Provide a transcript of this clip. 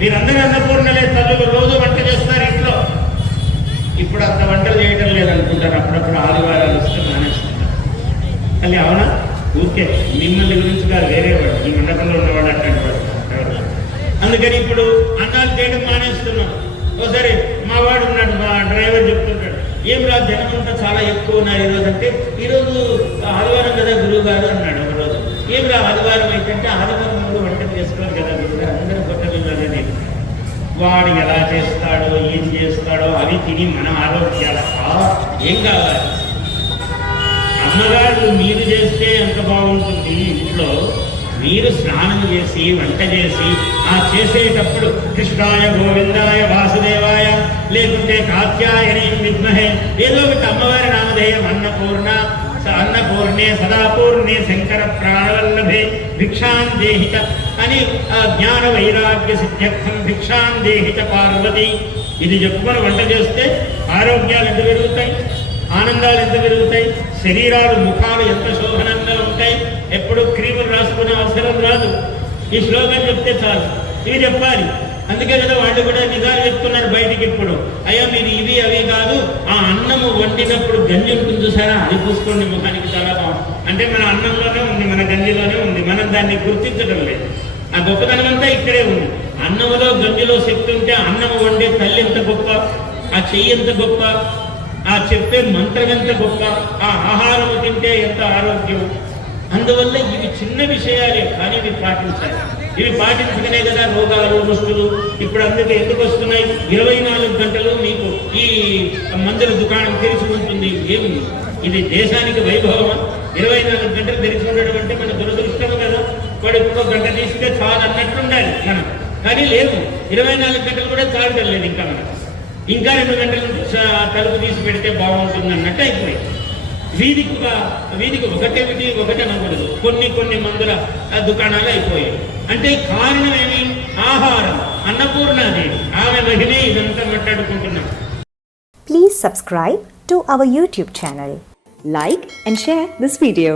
మీరందరూ అన్నపూర్ణలే తల్లులు, రోజు వంట చేస్తారు ఇంట్లో. ఇప్పుడు అంత వంటలు చేయటం లేదనుకుంటారు, అప్పుడప్పుడు ఆదివారాలు వస్తే మానేస్తుంటారు. అది అవునా? ఊరికే మిమ్మల్ని గురించి కాదు, వేరే వాడు, ఈ మండపంలో ఉన్నవాడు అట్లాంటి వాడు. అందుకని ఇప్పుడు అన్నాలు చేయడం మానేస్తున్నాం. ఒకసారి మా వాడు ఉన్నాడు, మా డ్రైవర్ చెప్తుంటాడు, ఏం రా జనమంతా చాలా ఎక్కువ ఉన్నారు ఈరోజు అంటే, ఈరోజు ఆదివారం కదా గురువు గారు అన్నాడు ఒకరోజు. ఏం రా ఆదివారం అయితే ఆదివారం ముందు వంటలు చేసుకోవాలి కదా గురువు గారు, అందరూ కొట్టలేదు. వాడు ఎలా చేస్తాడో ఏం చేస్తాడో అవి తిని మన ఆరోగ్యాల ఏం కావాలి. అమ్మగారు మీరు చేస్తే ఎంత బాగుంటుంది. ఇంట్లో మీరు స్నానం చేసి వంట చేసి ఆ చేసేటప్పుడు కృష్ణాయ గోవిందాయ వాసుదేవాయ లేకుంటే కాత్యాయని విద్మహే ఏదో ఒకటి అమ్మవారి నామధేయం అన్నపూర్ణే సదాపూర్ణే శంకర ప్రాణవల్లభే భిక్షాం దేహిత అని జ్ఞాన వైరాగ్య సిద్ధ్యర్థం భిక్షాం దేహిత పార్వతి ఇది చెప్పుకొని వంట చేస్తే ఆరోగ్యాలు ఎంత పెరుగుతాయి, ఆనందాలు ఎంత పెరుగుతాయి, శరీరాలు ముఖాలు ఎంత శోభనంగా ఉంటాయి. ఎప్పుడు క్రీములు రాసుకునే అవసరం రాదు. ఈ శ్లోకం చెప్తే చాలు, ఇవి చెప్పాలి. అందుకే కదా వాళ్ళు కూడా నిజాలు చెప్తున్నారు బయటికి. ఇప్పుడు అయ్యా మీరు ఇవి అవి కాదు, ఆ అన్నము వండినప్పుడు గంజి ఉంటుంది చూసారా, అది పూసుకోండి ముఖానికి చాలా బాగుంది. అంటే మన అన్నంలోనే ఉంది, మన గంజిలోనే ఉంది, మనం దాన్ని గుర్తించడం లేదు. ఆ గొప్పతనం అంతా ఇక్కడే ఉంది. అన్నములో గంజిలో శక్తి ఉంటే అన్నము వండే తల్లి ఎంత గొప్ప, ఆ చెయ్యి ఎంత గొప్ప, ఆ చెప్పే మంత్రం ఎంత గొప్ప, ఆ ఆహారం తింటే ఎంత ఆరోగ్యం. అందువల్ల ఇవి చిన్న విషయాలే, కానీ ఇవి పాటించాలి. ఇవి పాటించగానే కదా రోగాలు రుష్టులు ఇప్పుడు అందుకే ఎందుకు వస్తున్నాయి. 24 గంటలు మీకు ఈ మందుల దుకాణం తెరిచి ఉంటుంది. ఏమి ఇది దేశానికి వైభవమా? 24 గంటలు తెరిచి ఉండడం అంటే మన దురదృష్టం కదా. వాడు ఎప్పుడో గంట తీసుకుంటే చాలు అన్నట్టు ఉండాలి మనం, కానీ లేదు. 24 గంటలు కూడా చాలడం లేదు. ఇంకా 2 గంటలు తలుపు తీసి పెడితే బాగుంటుంది అన్నట్టు అయిపోయింది. వీధికి ఒకటే నమ్మకూడదు, కొన్ని మందుల దుకాణాలు అయిపోయాయి. అంటే కారణం ఏమి? ఆహారం. అన్నపూర్ణాదేవి ఆమె మహిమే ఇదంతా మాట్లాడుకుంటున్నాం. Please subscribe to our YouTube channel. Like and share this video.